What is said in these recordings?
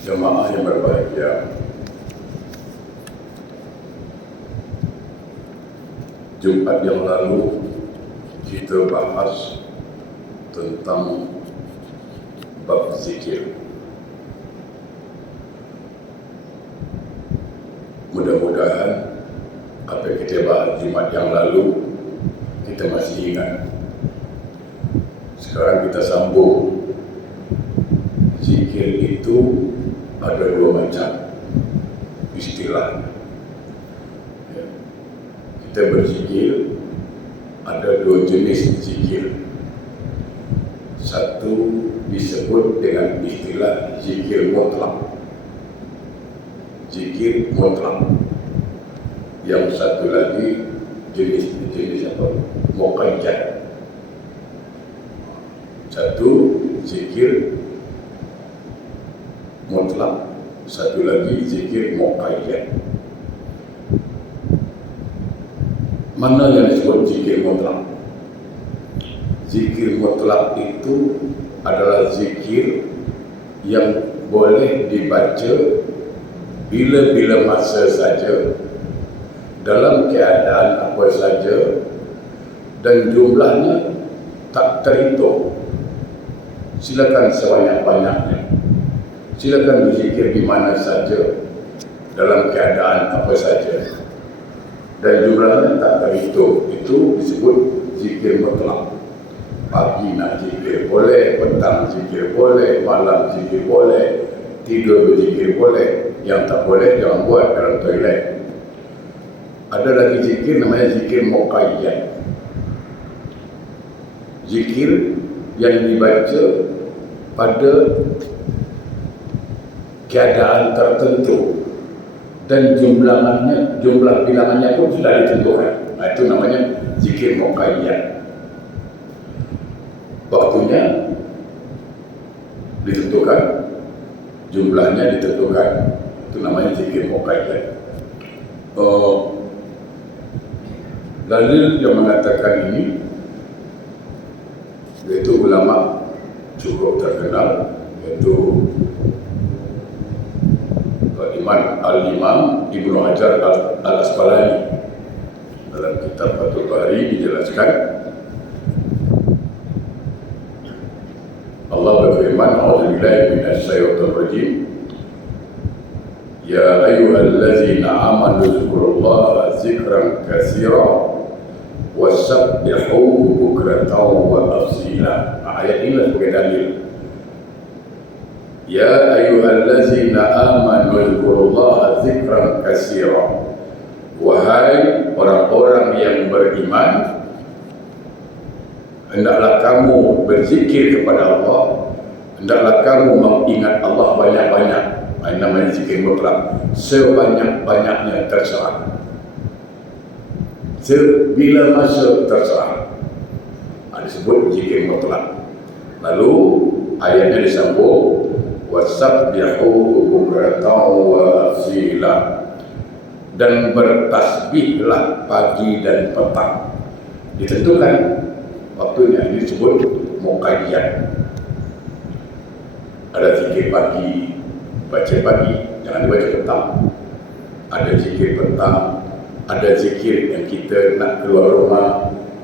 Jemaah yang berbahagia, Jumat yang lalu kita bahas tentang bab zikir. Mudah-mudahan apa yang kita bahas Jumat yang lalu kita masih ingat. Sekarang kita sambung. Zikir itu ada dua macam istilahnya. Kita berzikir, ada dua jenis zikir. Satu disebut dengan istilah zikir mutlak. Zikir mutlak. Yang satu lagi jenis apa? Muqayyad. Satu zikir mutlak, satu lagi zikir muqayyad. Mana yang disebut zikir mutlak? Zikir mutlak itu adalah zikir yang boleh dibaca bila-bila masa saja, dalam keadaan apa saja, dan jumlahnya tak terhitung. Silakan sebanyak-banyaknya. Silakan berzikir di mana saja, dalam keadaan apa saja, dan jumlahnya tak terhitung. Itu disebut zikir mutlak. Pagi nak zikir boleh, petang zikir boleh, malam zikir boleh, tidur berzikir boleh. Yang tak boleh jangan buat dalam toilet. Ada lagi zikir namanya zikir muqayyad. Zikir yang dibaca pada keadaan tertentu dan jumlah bilangannya pun sudah ditentukan. Itu namanya zikir muqayyad. Waktunya ditentukan, jumlahnya ditentukan. Itu namanya zikir muqayyad. Dalil yang mengatakan ini, yaitu ulama cukup terkenal, yaitu Al-Imam Ibnu Hajar Al-Asqalani. Dalam kitab Fathul Bari dijelaskan, Allah berfirman, "A'udzubillahi minasyaitonir rajim. Ya ayyuhallazina amanu dzkurullaha dzikran katsira wasabbihuhu bukratan wa asila." Ayat ini sebagai dalil. Ya ayyuhallazina amanu dzkurullaha dzikran katsira. Wahai orang-orang yang beriman, hendaklah kamu berzikir kepada Allah, hendaklah kamu mengingat Allah banyak-banyak. Ini namanya zikir mutlak. Sebanyak-banyaknya terserah, sebila masa terserah. Disebut zikir mutlak. Lalu ayatnya disambung, wasabbihuhu bukratan wa asila, dan bertasbihlah pagi dan petang. Ditentukan waktunya. Ini disebut muqayyad. Ada zikir pagi, baca pagi, jangan dibaca petang. Ada zikir petang, ada zikir yang kita nak keluar rumah,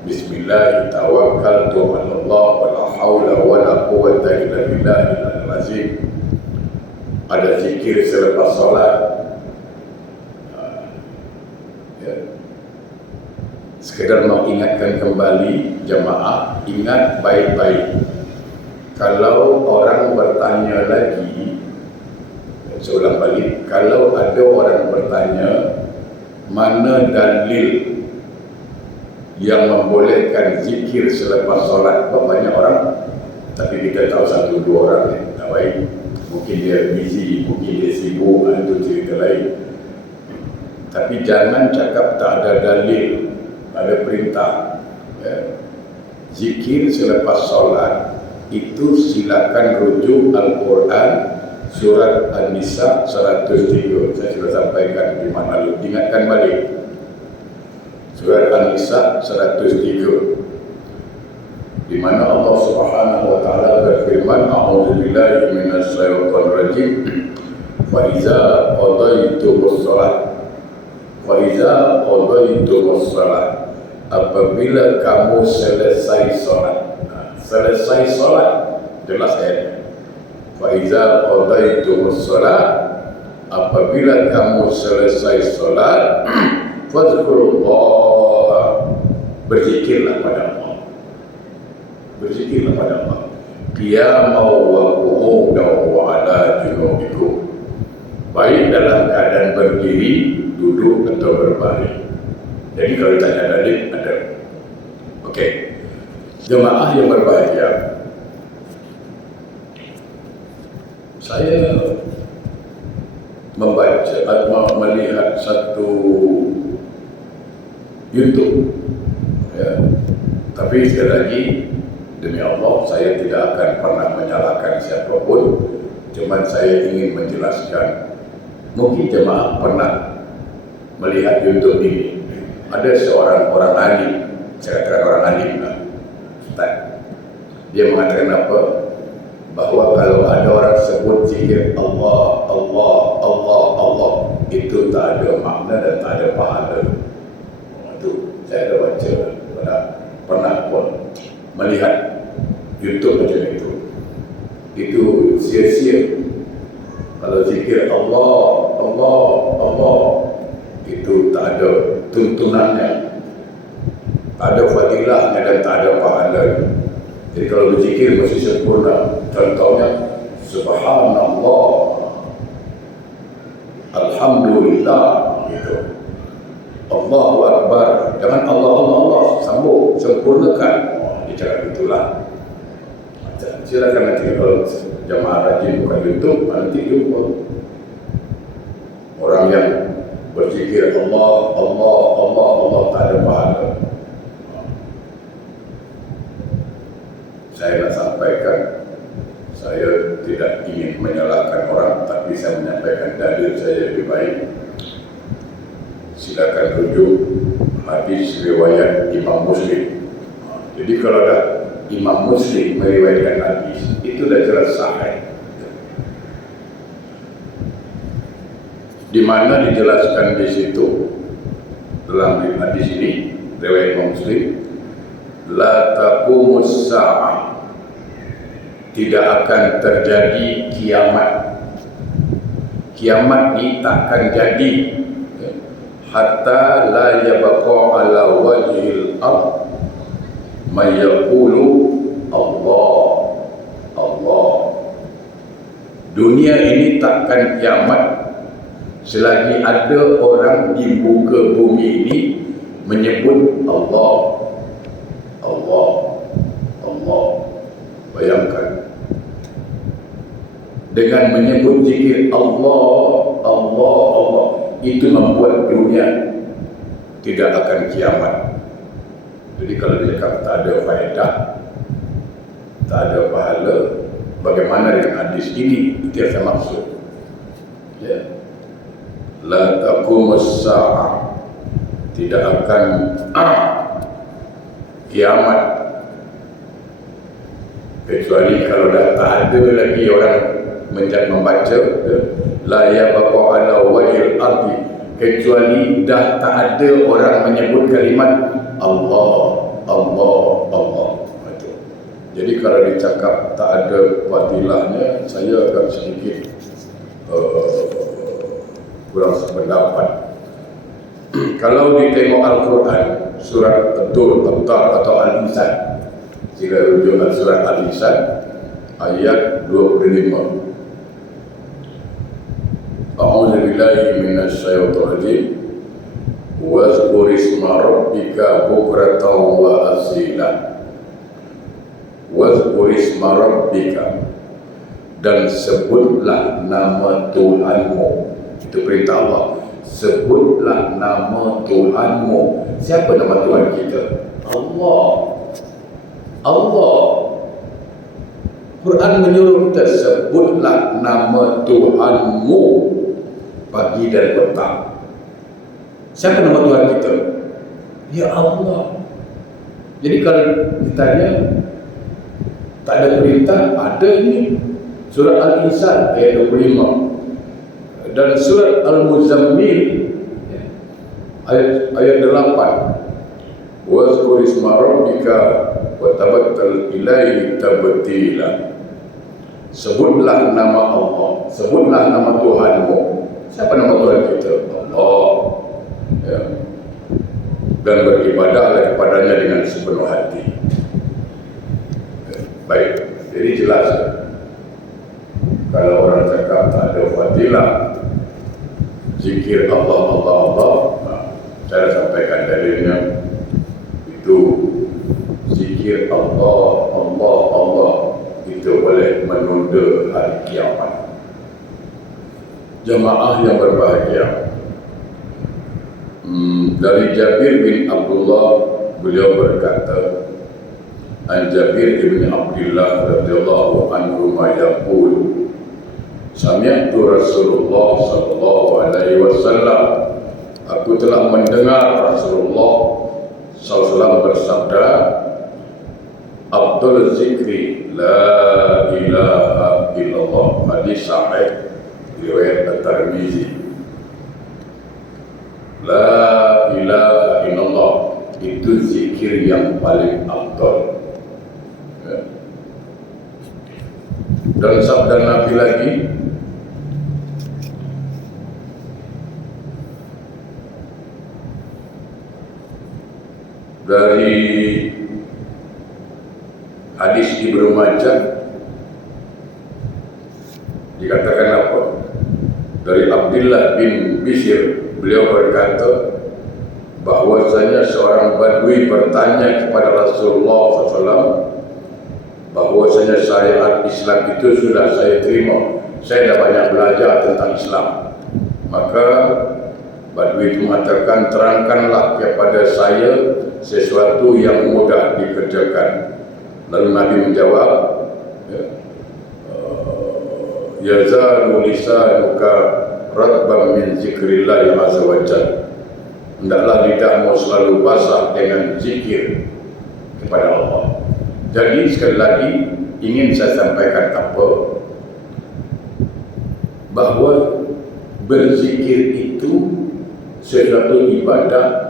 bismillah tawakkaltu 'ala Allah wa la haula wa la quwwata illa billahil azim. Ada zikir selepas solat. Sekedar mengingatkan kembali jemaah, ingat baik-baik. Kalau orang bertanya lagi, saya ulang balik, kalau ada orang bertanya mana dalil yang membolehkan zikir selepas solat, banyak orang, tapi kita tahu satu dua orang ni tak baik. Mungkin dia busy, mungkin dia sibuk, itu cerita lain. Tapi jangan cakap tak ada dalil, ada perintah. Zikir selepas solat itu silakan rujuk Al-Quran surat An-Nisa 103. Saya sudah sampaikan di mana lalu, diingatkan balik. Surat An-Nisa 103, di mana Allah Subhanahu wa taala berfirman, a'udzubillahi minasyaitonir rajim, Faiza qadaytumus shalah, faiza qadaytumus shalah, apabila kamu selesai solat. Selesai solat, jelas ayatnya. Faiza qadaytumus shalah, apabila kamu selesai solat, fadzkurullah, berzikirlah pada Allah, berzikirlah pada Allah. Qiyaman wa qu'udan wa ala junubikum, baik dalam keadaan berdiri, duduk atau berbaring. Jadi kalau ditanya dalil ada. Okey. Jemaah yang berbahagia, saya membaca atau melihat satu YouTube, ya. Tapi sekali lagi, demi Allah, saya tidak akan pernah menyalahkan siapapun. Cuma saya ingin menjelaskan, mungkin jemaah pernah melihat YouTube ini. Ada seorang orang alim, saya katakan orang alim lah, Ustaz. Dia mengatakan apa? Bahwa kalau ada orang sebut zikir Allah, Allah, Allah, Allah, itu tak ada makna dan tak ada pahala. Itu saya ada baca, pernah pun melihat YouTube macam itu. Itu sia-sia. Kalau zikir Allah, Allah, Allah, itu tak ada tuntunannya, tak ada fadilahnya dan tak ada pahalanya. Jadi kalau berzikir mesti sempurna. Contohnya Subhanallah, Alhamdulillah, gitu. Allahu Akbar, jangan Allah, Allah, Allah, sambung, sempurnakan. Dia cakap itulah. Silakan nanti kalau jamaah rajin bukan YouTube, nanti jumpa orang yang berzikir Allah, Allah, Allah, Allah, tak ada pahala. Saya nak sampaikan, saya tidak ingin menyalahkan orang, tapi saya menyampaikan dalil saya lebih baik. Silakan rujuk hadis riwayat Imam Muslim. Jadi kalau ada Imam Muslim meriwayatkan hadis, itu dah jelas sahih. Di mana dijelaskan di situ dalam hadis ini riwayat Imam Muslim, la taqumus sa'ah, tidak akan terjadi kiamat. Kiamat ini tak akan jadi hatta la yabqa ala wajhil ard man yaqulu Allah, Allah. Dunia ini takkan kiamat selagi ada orang di muka bumi ini menyebut Allah, Allah, Allah. Bayangkan, dengan menyebut zikir Allah, Allah, Allah, itu membuat dunia tidak akan kiamat. Jadi kalau dia cakap tak ada faedah, tak ada pahala, bagaimana dengan hadis ini? Itu yang saya maksud, ya. La taqumus sa'ah, tidak akan kiamat kecuali kalau dah tak ada lagi orang membaca la yabqa ala wajhil ardi, kecuali dah tak ada orang menyebut kalimat Allah, Allah, Allah. Jadi kalau dicakap tak ada fadilahnya, saya agak sedikit kurang sependapat. Kalau ditengok Al-Quran, surat Ad-Dur atau Al-Insan, jika rujuk surat Al-Insan ayat 25, A'udzu billahi minasy syaithanir rajim, wazkur isma rabbika bukratan wa asila, wazkur isma rabbika, dan sebutlah nama Tuhanmu. Itu perintah Allah. Sebutlah nama Tuhanmu. Siapa nama Tuhan kita? Allah. Allah. Quran menyuruh kita sebutlah nama Tuhanmu pagi dan petang. Siapa nama Tuhan kita? Ya Allah. Jadi kalau ditanya tak ada perintah, ada ini. Surah Al-Insan ayat 25. Dan surat Al-Muzammil ayat 8, wazkur isma rabbika wa tabattal ilaihi tabtila. Sebutlah nama Allah, sebutlah nama Tuhanmu. Siapa nama Tuhan kita? Allah. Ya. Dan beribadahlah kepadanya dengan sepenuh hati. Baik, jadi jelas kalau orang cakap tak ada fadilah zikir Allah, Allah, Allah, saya sampaikan dalilnya. Itu zikir Allah, Allah, Allah itu boleh menunda hari kiamat. Jamaah yang berbahagia, dari Jabir bin Abdullah, beliau berkata, an Jabir bin Abdullah radhiyallahu anhu yaqul, sami'tu Rasulullah sallallahu alaihi wasallam, aku telah mendengar Rasulullah sallallahu alaihi wasallam bersabda, afdal zikri la ilaha illallah. Hadis sahih riwayat At-Tirmizi. La ilaha illallah itu zikir yang paling afdal. Dan sabda Nabi lagi, dari hadis Ibnu Majah dikatakan apa? Dari Abdullah bin Bishr, beliau berkata bahwasanya seorang Badui bertanya kepada Rasulullah SAW bahwasanya syariat Islam itu sudah saya terima, saya dah banyak belajar tentang Islam. Maka Badui itu mengatakan, terangkanlah kepada saya sesuatu yang mudah dikerjakan. Lalu Nabi menjawab, yazalu lisanuka ratban min zikrillah azza wa jalla. Hendaklah lidahmu selalu basah dengan zikir kepada Allah. Jadi sekali lagi ingin saya sampaikan apa? Bahawa berzikir itu sesuatu ibadah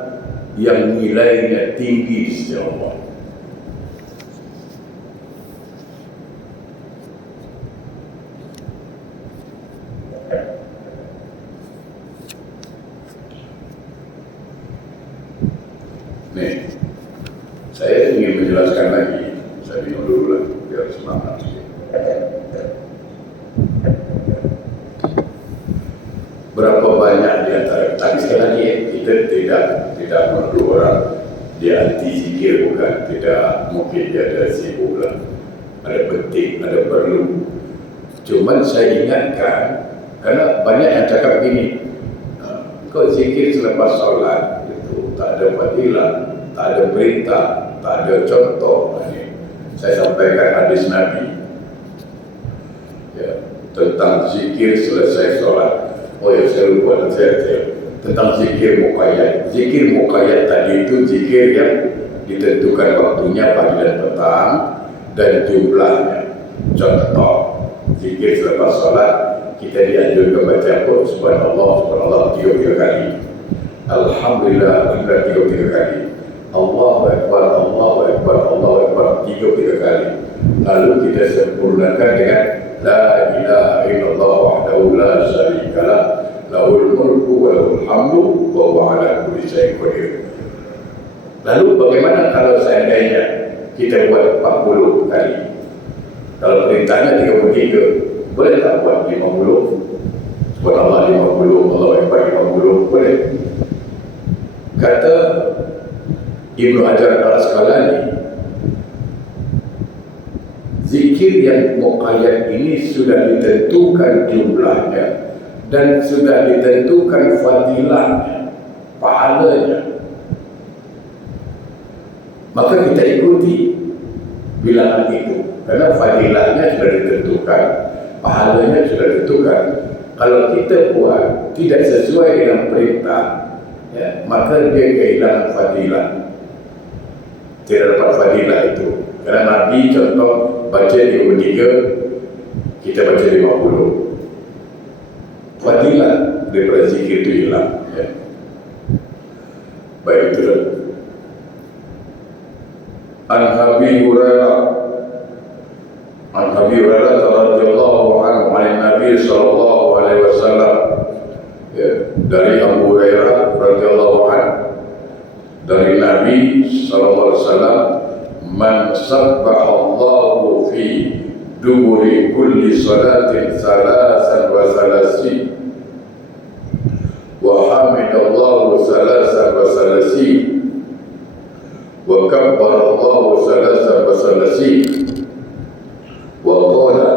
yang nilainya tinggi di sisi Allah. Nih, saya ingin menjelaskan lagi. Saya minum dulu lah, biar semangat. Berapa banyak di antara, tapi sekali lagi kita tidak menuduh orang dia anti zikir, bukan, tidak, mungkin dia ada sibuk lah, ada penting, ada perlu. Cuman saya ingatkan, karena banyak yang cakap begini, kau zikir selepas solat itu tak ada fadilah, tak ada perintah, tak ada contoh. Saya sampaikan hadis Nabi ya, tentang zikir selesai solat. Oh ya, saya lupa saya tentang zikir muqayyad. Zikir muqayyad tadi itu zikir yang ditentukan waktunya pagi dan petang dan jumlahnya. Contoh, zikir selepas solat kita dianjurkan baca apa? Subhanallah, subhanallah 3 kali. Alhamdulillah, alhamdulillah 3 kali. Allahu Akbar, Allahu Akbar, Allahu Akbar 3 kali. Lalu kita sempurnakan dengan la ilaha illallah wahdahu la syarikalah lahul mulku wa lahul hamdu wa huwa ala kulli syai'in qadir. Lalu bagaimana kalau seandainya kita buat 40 kali? Kalau perintahnya 33, boleh tak buat 50? Subhanallah 50, Allahu Akbar 50, boleh? Kata Ibnu Hajar Al-Asqalani, zikir yang muqayyad ini sudah ditentukan jumlahnya dan sudah ditentukan fadilahnya, pahalanya. Maka kita ikuti bilangan itu, karena fadilahnya sudah ditentukan, pahalanya sudah ditentukan. Kalau kita buat tidak sesuai dengan perintah, ya, maka dia kehilangan fadilah, tidak dapat fadilah itu. Karena Nabi contoh baca 23, kita baca 50. fadilah daripada zikir itu hilang. Ya. Baik itu. An Abi Hurairah radhiyallahu anhu an Nabi sallallahu alaihi wasallam, ya, dari Abu Hurairah radhiyallahu anhu dari Nabi sallallahu alaihi wasallam, man sabbaha Allahu fi duburi kulli salatin salasan wa salasin wa hamidallahu salasan wa salasin wa kabbarallahu salasan wa salasin wa qala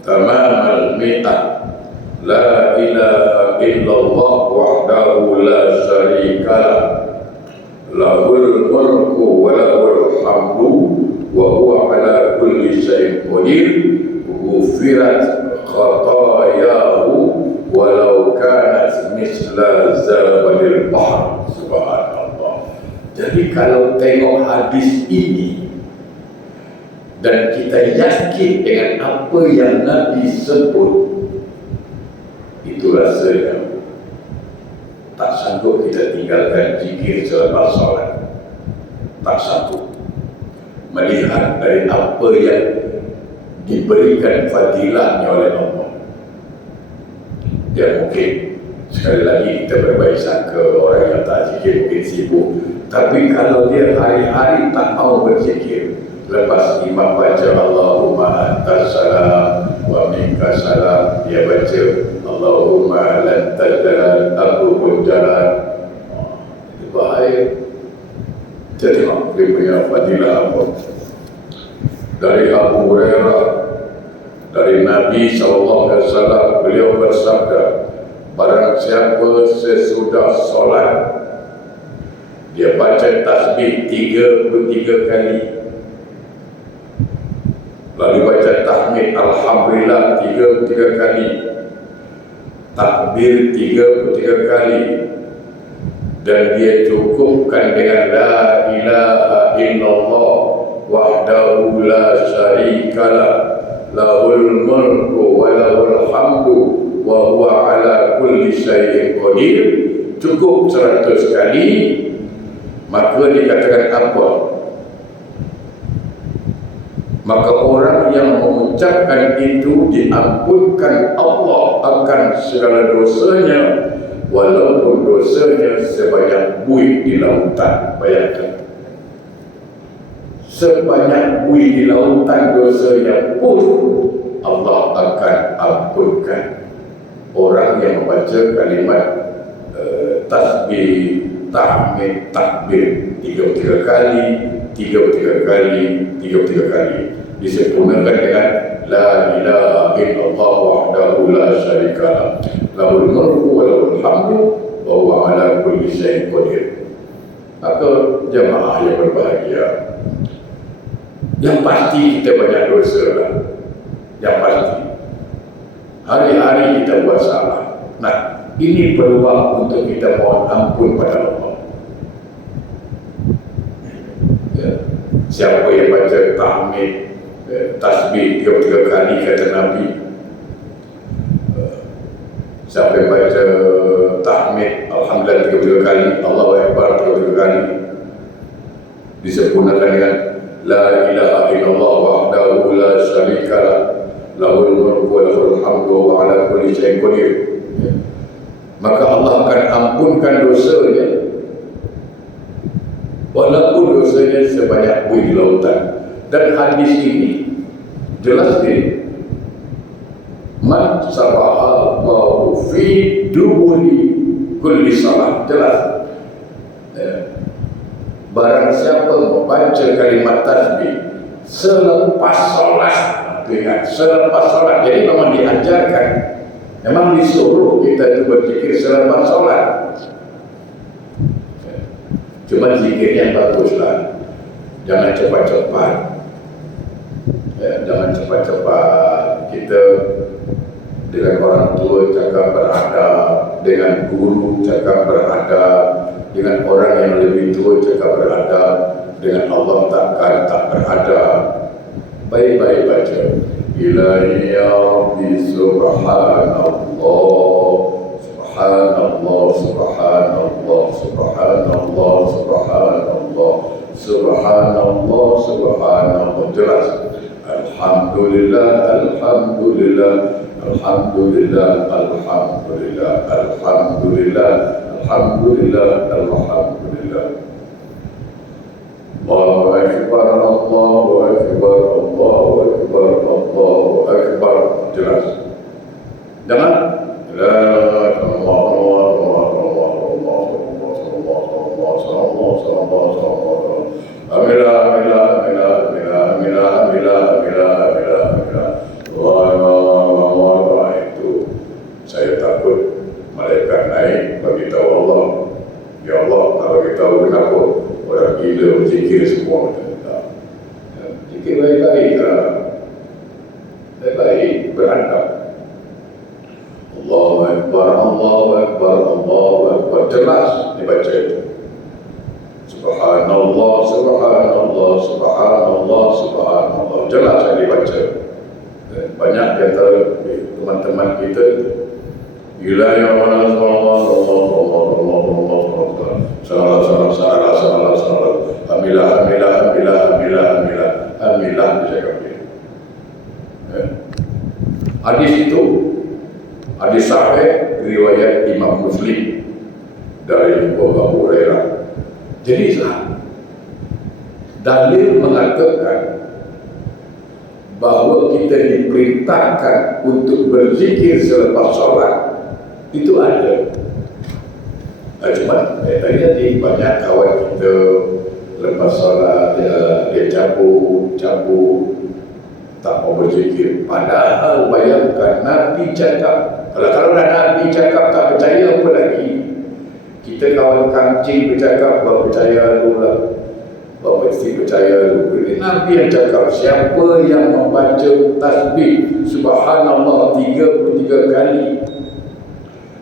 tamamal mi'ah la ilaha illallah wahdahu la syarika lahul mulku wa lahul hamdu wa huwa ala kulli syai'in qadir ghufirat khatayahu walau kanat misla zabadil bahr. Subhanallah. Jadi kalau tengok hadis ini dan kita yakin dengan apa yang Nabi sebut, itu rasanya tak sanggup kita tinggalkan zikir selepas salat. Tak sanggup. Melihat dari apa yang diberikan fadilahnya oleh Allah. Ya, mungkin sekali lagi kita berbaik sangka orang yang tak zikir mungkin sibuk. Tapi kalau dia hari-hari tak mau berzikir, lepas imam baca Allahumma antas salam wa minkas salam, dia baca Allahumma lantas jalan aku pun jalan. Itu bahaya. Jadi dia punya fadilah apa? Dari Abu Hurairah, dari Nabi SAW, beliau bersabda, barang siapa sesudah solat dia baca tasbih 33 kali, lalu baca tahmid alhamdulillah 33 kali, takbir 33 kali, dan dia cukupkan dengan la ilaha illallah wahdahu la syarikalah lahul mulku wa lahul hamdu wa huwa ala kulli syai'in qadir, cukup 100 kali, maka dikatakan apa? Maka orang yang mengucapkan itu diampunkan Allah akan segala dosanya, walaupun dosanya sebanyak buih di lautan. Bayangkan, sebanyak buih di lautan dosanya pun Allah akan ampunkan. Orang yang membaca kalimat tasbih, tahmid, takbir 33 kali, 33 kali, 33 kali, disempurnakan dengan la ilaha illallah wahdahu la syarikalah lahul mulku wa lahul hamdu wa huwa ala kulli syai'in qadir. Maka jemaah yang berbahagia, yang pasti kita banyak dosa lah. Yang pasti hari-hari kita buat salah. Nah, ini peluang untuk kita mohon ampun pada Allah. Ya. Siapa yang baca tahmid, tasbih 33 kali kata Nabi, siapa yang baca tahmid alhamdulillah 33 kali, Allahu Akbar 33 kali, disempurnakan dengan la ilaha illallah wahdahu la syarikalah lahul mulku wa lahul hamdu wa ala kulli syai'in qadir, maka Allah akan ampunkan dosanya walaupun dosanya sebanyak buih di lautan. Dan hadis ini jelas ni, man sabaha Allahu fi duburi kulli salat, jelas. Barang siapa membaca kalimat tasbih selepas solat, ingat, selepas solat. Jadi memang diajarkan, memang disuruh kita itu berzikir selepas solat. Cuma zikir yang baguslah, jangan cepat-cepat. Jangan cepat-cepat. Kita dengan orang tua cakap beradab, dengan guru cakap beradab, dengan orang yang lebih tua cakap beradab, dengan Allah takkan tak beradab. Baik-baik baca Ilahi ya Rabbi subhanallah Alhamdulillah, Alhamdulillah, Alhamdulillah, Alhamdulillah, Alhamdulillah, Alhamdulillah, Alhamdulillah. Allahu Akbar, Allahu Akbar, Allahu Akbar, Allahu Akbar. Jelas. Jangan la ilaha illallah. Itu saya takut malaikat naik bagi tahu Allah, ya Allah, kalau kita tahu kenapa orang gila berzikir semua kita zikir baik-baik lah, baik-baik beradab. Allahu Akbar, Allahu Akbar, Allahu Akbar. Jelas dibaca itu. Subhanallah, Subhanallah, Subhanallah, Subhanallah. Jelas yang dibaca. Banyak di antara teman-teman kita bila yang mana Allah, salah. Alhamdulillah, dicakap dia. Hadis itu, hadis sahih riwayat Imam Muslim dari Abu Hurairah. Jadi dalil mengatakan bahawa kita diperintahkan untuk berzikir selepas solat itu ada. Cuma tadi banyak kawan kita lepas solat dia cabut tak mau berzikir. Padahal bayangkan Nabi cakap, kalau dah Nabi cakap tak percaya apa lagi? Kita kawan kancing bercakap, bahawa percaya dulu lah, bahawa mesti percaya dulu. Ini Nabi yang cakap, siapa yang membaca tasbih Subhanallah 33 kali,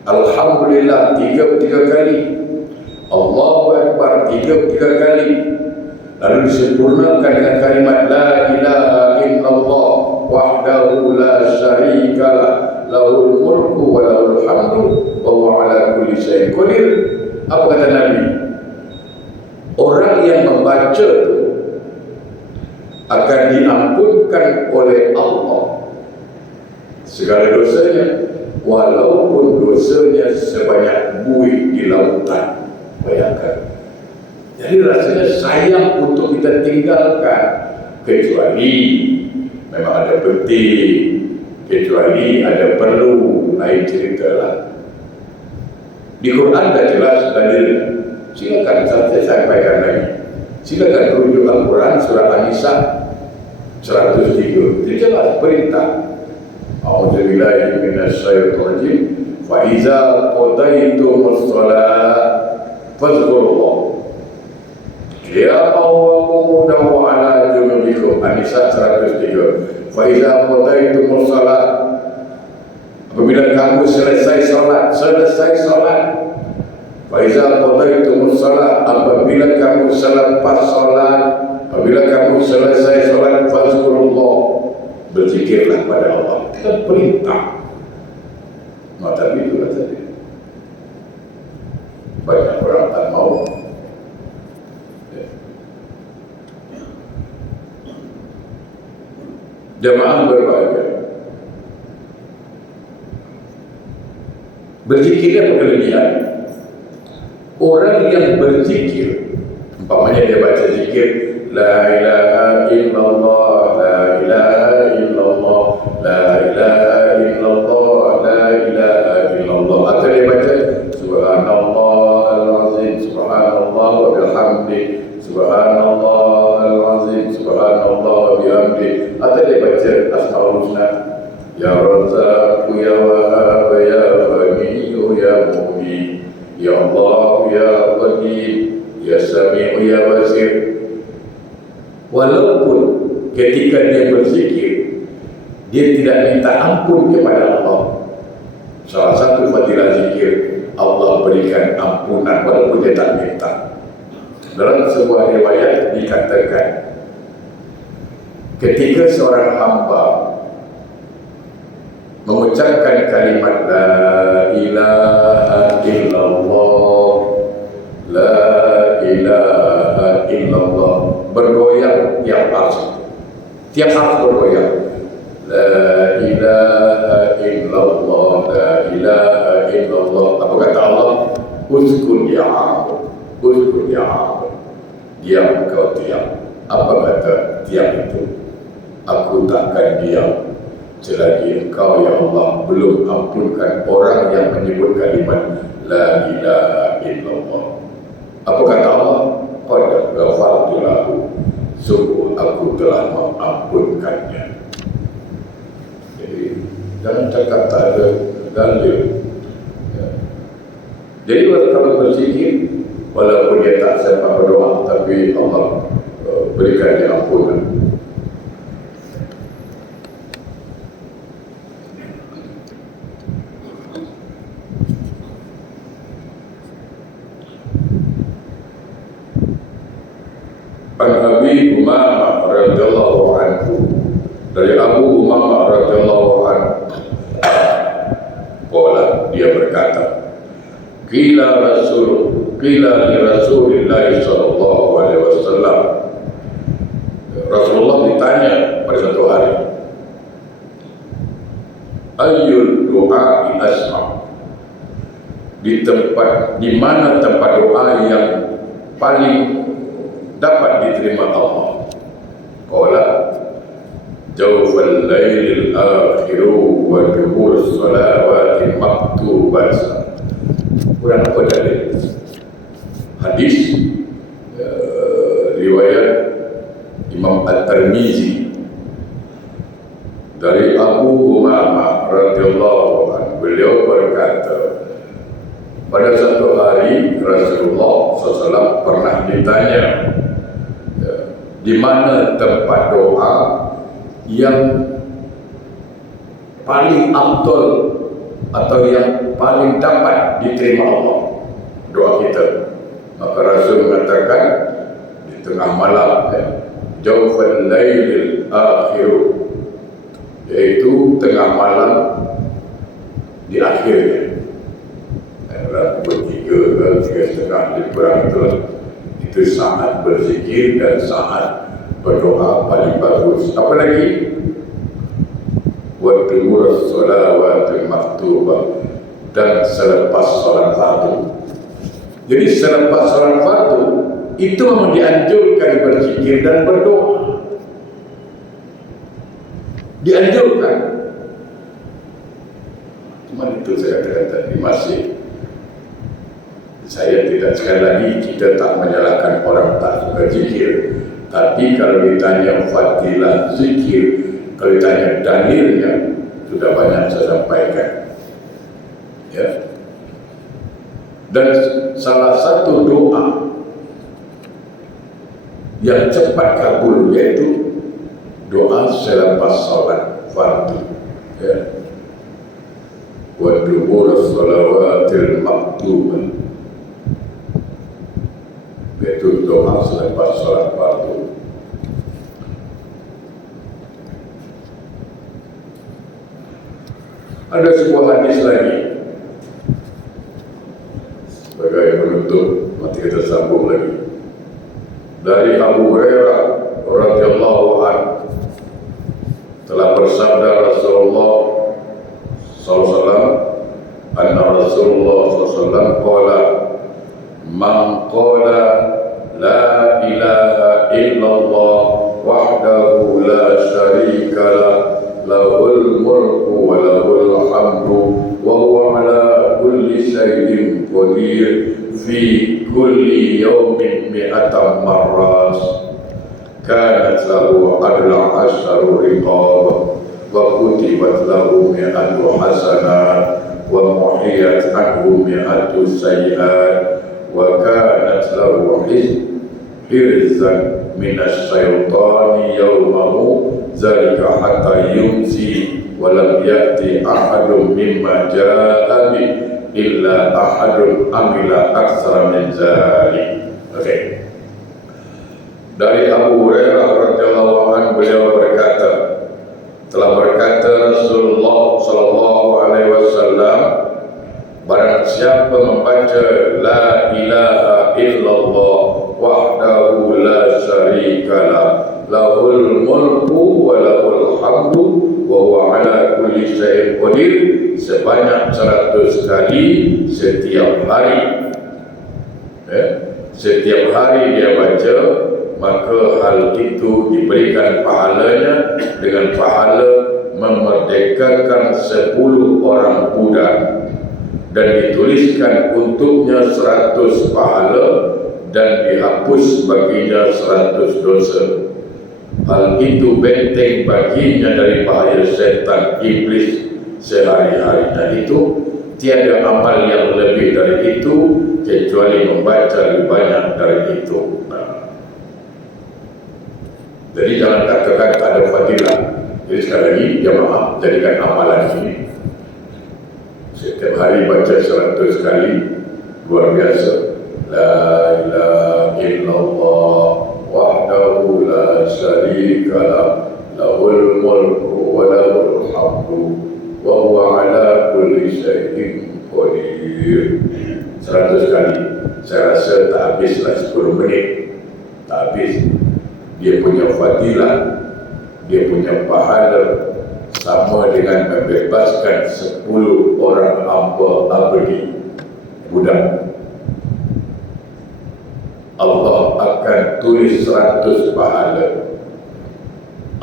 Alhamdulillah 33 kali, Allahu Akbar 33 kali, lalu disempurnakan dengan kalimat La ilaha illallah wahdahu la syarikalah lahul mulku wa lahul hamdu wa huwa ala kulli syai'in qadir. Apa kata Nabi? Orang yang membaca itu akan diampunkan oleh Allah segala dosanya, walaupun dosanya sebanyak buih di lautan. Bayangkan. Jadi rasanya sayang untuk kita tinggalkan, kecuali memang ada penting, kecuali ada perlu, lain cerita lah. Di Quran dah jelas dalilnya. Silakan saya sampaikan lagi. Silakan rujuk Al-Quran surah An-Nisa 103. Itu jelas perintah. A'udzubillahi minasyaitonir rajim. Fa iza qadaytumus shalah fadhkurullah qiyaman wa qu'udan wa 'ala junubikum. An-Nisa 103. Fa iza qadaytumus shalah, apabila kamu selesai solat, Faiza qadaytumus shalah, apabila kamu selepas solat, apabila kamu selesai solat, fazkurullah, berzikirlah pada Allah. Kita perintah. Maka itulah tadi. Banyak orang tak mau. Jamaah berbahagia. Berzikirnya berkelebihan. Orang yang berzikir, umpamanya dia baca zikir La ilaha illallah, La ilaha illallah, La ilaha illallah, La ilaha illallah, atau dia baca Subhanallahal-azim, Subhanallah wa bihamdih, Subhanallahal-azim, Subhanallah wa bihamdih, atau dia baca Asmaul Husna, Ya Razzaq, Ya Wahhab, Ya Ghaniyu, Ya Mu'min, Ya Allah, Ya Qadir, Ya Sami'u, Ya Basir. Walaupun ketika dia berzikir, dia tidak minta ampun kepada Allah. Salah satu fadilah zikir, Allah berikan ampunan walaupun dia tak minta. Dalam sebuah riwayat dikatakan, ketika seorang hamba mengucapkan kalimat La ilaha illallah, La ilaha illallah, bergoyang tiap harf bergoyang. ilaha illallah, la ilaha illallah. Apa kata Allah? Uskun ya Amr, uskun ya Amr. Diam kau diam. Apa kata diam itu? Aku takkan diam selagi engkau ya Allah belum ampunkan orang yang menyebut kalimat la ilaha illallah. Apa kata Allah? Qad ghafartu lahu, sungguh aku telah mengampunkannya. Jadi jangan cakap tak ada dalil. Ya. Jadi kalau berzikir, walaupun dia tak sempat berdoa, tapi Allah berikan dia ampunan. An Abi Umamah radhiyallahu anhu, dari Abu Umamah radhiyallahu anhu, dia berkata, qila li Rasulillah sallallahu alaihi wasallam. Rasulullah ditanya pada satu hari, ayyul du'a asma', di mana tempat doa yang paling dapat diterima Allah? Qala jawfal lailil akhiru wa dubur salawatin maktubat. Kurang apa dalil? Hadis riwayat Imam At-Tirmizi dari Abu Umamah radhiyallahu anhu. Beliau berkata, pada satu hari Rasulullah SAW pernah ditanya, di mana tempat doa yang paling afdal atau yang paling dapat diterima Allah doa kita? Maka Rasul mengatakan di tengah malam, jawfal lailil akhiru, yaitu tengah malam di akhirnya. Pukul 3 ke 3:30 lebih kurang itu saat berzikir dan saat berdoa paling bagus. Apalagi waktu murah sholawatul maktubah, dan selepas sholat fardu. Jadi selepas sholat fardu itu memang dianjurkan berzikir dan berdoa, dianjurkan. Cuma itu saya katakan tadi, masih saya tidak, sekali lagi kita tak menyalahkan orang tak suka zikir, tapi kalau ditanya fadilah zikir, kalau ditanya dalilnya, sudah banyak saya sampaikan. Ya. Dan salah satu doa yang cepat kabul yaitu doa selepas sholat fardu. Ya. Wa dubur shalawatil maktubah, yaitu doa selepas sholat fardu. Ada sebuah hadis lagi sebagai penutup, nanti kita sambung lagi, dari Abu Hurairah radhiyallahu anhu, telah bersabda Rasulullah SAW, anna Rasulullah SAW qala, man qala la ilaha illallah wahdahu la syarika lah, lahul mulku wa lahul hamdu wa huwa ala kulli syai'in qadir, fi kulli yawmin mi'atan marras, kanat lahu adla asharu riqab, wa kutibat lahu mi'atu hasanat, wa muhiyat anhu mi'atu sayyi'at, wa kanat lahu hirzan minas syaitani yawmahu zalika hatta yumsi, wa lam ya'ti ahadun mimma ja'a bi illa ahadun amila aktsara min zalik. Oke. Dari Abu Hurairah radhiyallahu anhu, beliau berkata, telah berkata Rasulullah sallallahu alaihi wasallam, barang siapa membaca la ilaha illallah wahdahu la syarika lah, lahul mulku wa lahul hamdu wa huwa ala kulli Qadir sebanyak 100 kali setiap hari. Setiap hari dia baca, maka hal itu diberikan pahalanya dengan pahala memerdekakan 10 orang budak, dan dituliskan untuknya 100 pahala dan dihapus baginya 100 dosa. Hal itu benteng baginya dari bahaya setan iblis sehari-harinya. Itu tiada amal yang lebih dari itu kecuali membaca lebih banyak dari itu. Jadi jangan katakan tak ada fadilah. Jadi sekali lagi jamaah, jadikan amalan ini setiap hari baca 100 kali, luar biasa. La ilaha illallah wahdahu la syarika lah, lahul mulku wa lahul hamdu wa huwa ala kulli syai'in qadir. 100 kali. Saya rasa tak habislah 10 menit. Tak habis. Dia punya fadilah, dia punya pahala sama dengan membebaskan 10 orang hamba abadi budak. Allah akan tulis 100 pahala.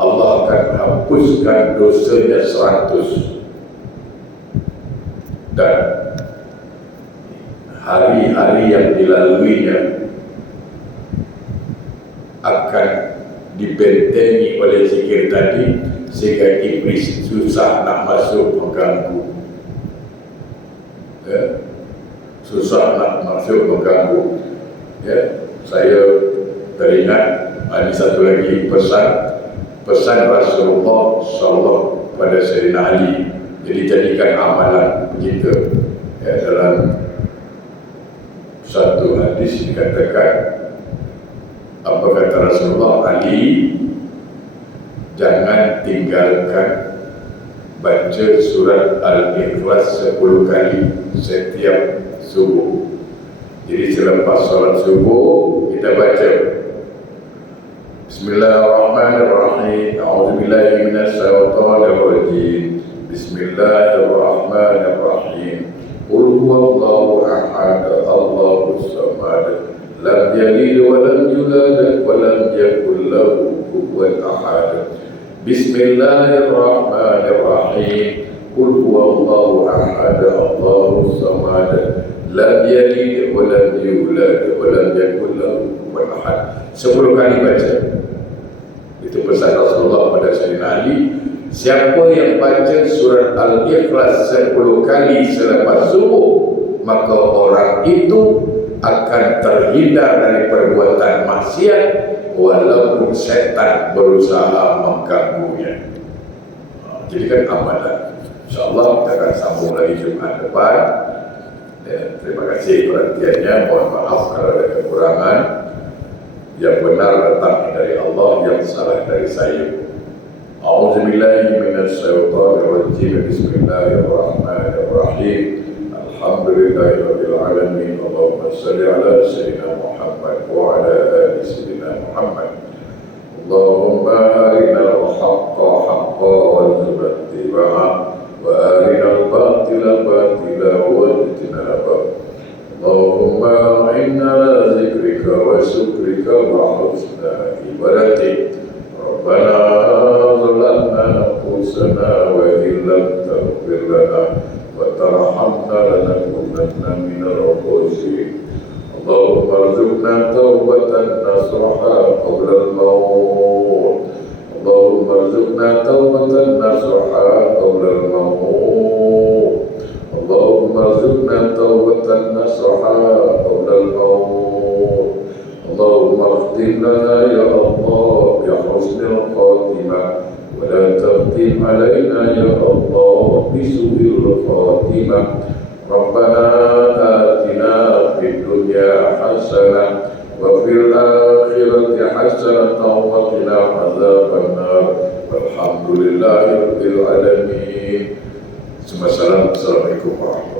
Allah akan hapuskan dosanya 100. Dan hari-hari yang dilaluinya akan dibentengi oleh zikir tadi, sehingga iblis susah nak masuk mengganggu. Susah nak masuk mengganggu. Saya teringat ada satu lagi pesan Rasulullah SAW pada Sayyidina Ali. Jadi jadikan amalan kita. Dalam satu hadis dikatakan, apa kata Rasulullah, Ali, jangan tinggalkan baca surat Al-Ikhlas 10 kali setiap subuh. Jadi selepas salat subuh kita baca Bismillahirrahmanirrahim. A'udzubillahi minasyaitonir rajim. Bismillahirrahmanirrahim. Qul huwallahu ahad, Allahus samad, lam yalid wa lam yulad wa lam yakul lahu kufuwan ahad. Bismillahirrahmanirrahim. Qul huwallahu ahad, Allahus samad, lam yalid wa lam yulad wa lam yakul lahu kufuwan ahad. 10 kali baca. Itu pesan Rasulullah pada Sayyidina Ali. Siapa yang baca surat Al-Ikhlas 10 kali selepas subuh, maka orang itu akan terhindar dari perbuatan maksiat walaupun setan berusaha mengganggunya. Jadi kan amalan. InsyaAllah kita akan sambung lagi Jumat depan. Terima kasih perhatiannya. Mohon maaf kalau ada kekurangan. Yang benar datang dari Allah, yang salah dari saya. A'udzubillahi minasyaitonir rajim. Bismillahirrahmanirrahim. Alhamdulillahirabbil alamin. Allahumma shalli ala sayyidina Muhammad wa ala ali sayyidina Muhammad. Allahumma arinal haqqa haqqan warzuqna ittiba'ah wa arinal batila batila wajtinabah. Allahumma a'inna ala zikrika wa syukrika wa husna ibadatik. Rabbana zalamna anfusana wa illam taghfir lana wa tarhamna lanakunanna minal khasirin. Allahumma arzuqna taubatan nasuha qabla al-maut. Allahumma arzuqna taubatan nasuha qabla al-maut. Allahumma arzuqna taubatan nasuha qabla al-maut. Allahumma akhtim lana ya Allah bi husnil khatimah wa la takhtim alaina ya Allah bi su'il khatimah. Rabbana atina fid dunya hasanah wa fil akhirati hasanah wa qina adzabannar. Walhamdulillahi rabbil alamin. Assalamualaikum warahmatullahi wabarakatuh.